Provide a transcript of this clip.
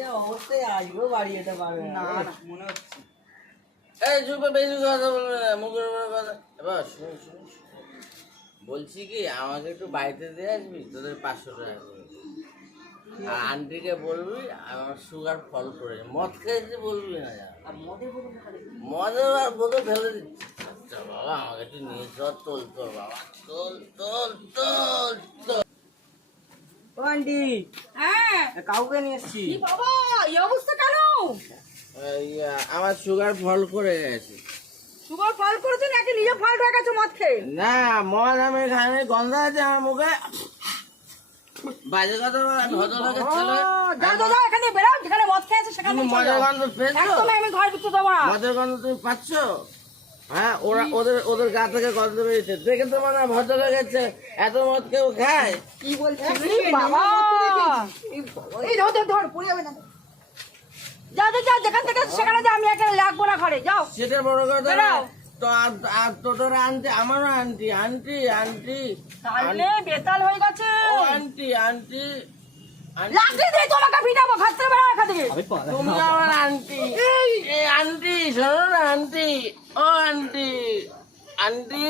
যা অবস্থায় আসবো বাড়ি এটা পারবে না মনে হচ্ছে। এই চুপ বেশি কথা বলবে না, মুখের উপরে কথা। এবার শুন শুন, বলছি কি আমাকে একটু বাড়িতে দিয়ে আসবি, তোদের 500 টাকা করে। আর আন্টিকে বলবি আমার সুগার ফল করে, মদ খেয়েছি বলবি না যেন। আর মদের বোতল মদের আর বোতল ফেলে দিচ্ছি। আচ্ছা বাবা আমাকে একটু নিয়ে চল, তোল তোল বাবা, তোল তোল তোল তোল। ও আন্টি, হ্যাঁ কাউকে নিয়ে এসছি। কি বাবা এই অবস্থা কেন? আমার সুগার ফল করে গেছে। সুগার ফল করেছে নাকি নিজে ফল হয়ে গেছে মদ খেয়ে? না মদ আমি খাই, গন্ধ আছে আমার মুখে। বাজে কথা বলা, ভদ্রলোকের ছেলে। যাও যাও যাও, এখানে বেরাও, যেখানে মদ খেয়ে আছে সেখানে তুমি চলে মদের যাও। গন্ধ পেয়েছো? একদম আমি ঘর ভিতরে দেবো না। মদের গন্ধ তুমি পাচ্ছ? হ্যাঁ, ওরা ওদের গা থেকে গন্ধ বেরিয়েছে। দেখে তো মনে হয় ভদ্রলোকের ছেলে। এত মদ কেউ খায়? কি বলছিস? এই বাবা এই ধর ধর ধর পড়ে যাবে না। যাও যাও যাও, যেখান থেকে সেখানে যাও, আমি এখানে লাগবো না ঘরে, যাও। সেটা বড় কথা না। বেরাও। তো আর তোদের আন্টি, আমারও আন্টি আন্টি আন্টি তাহলে বেতাল হয়ে গেছে। ও আন্টি আন্টি আন্টি, লাঠি দিয়ে তোমাকে পিটাবো, ঘর থেকে বেরাও এখান থেকে। তুমি আমার আন্টি। এই আন্টি শোনো না আন্টি, ও আন্টি আন্টি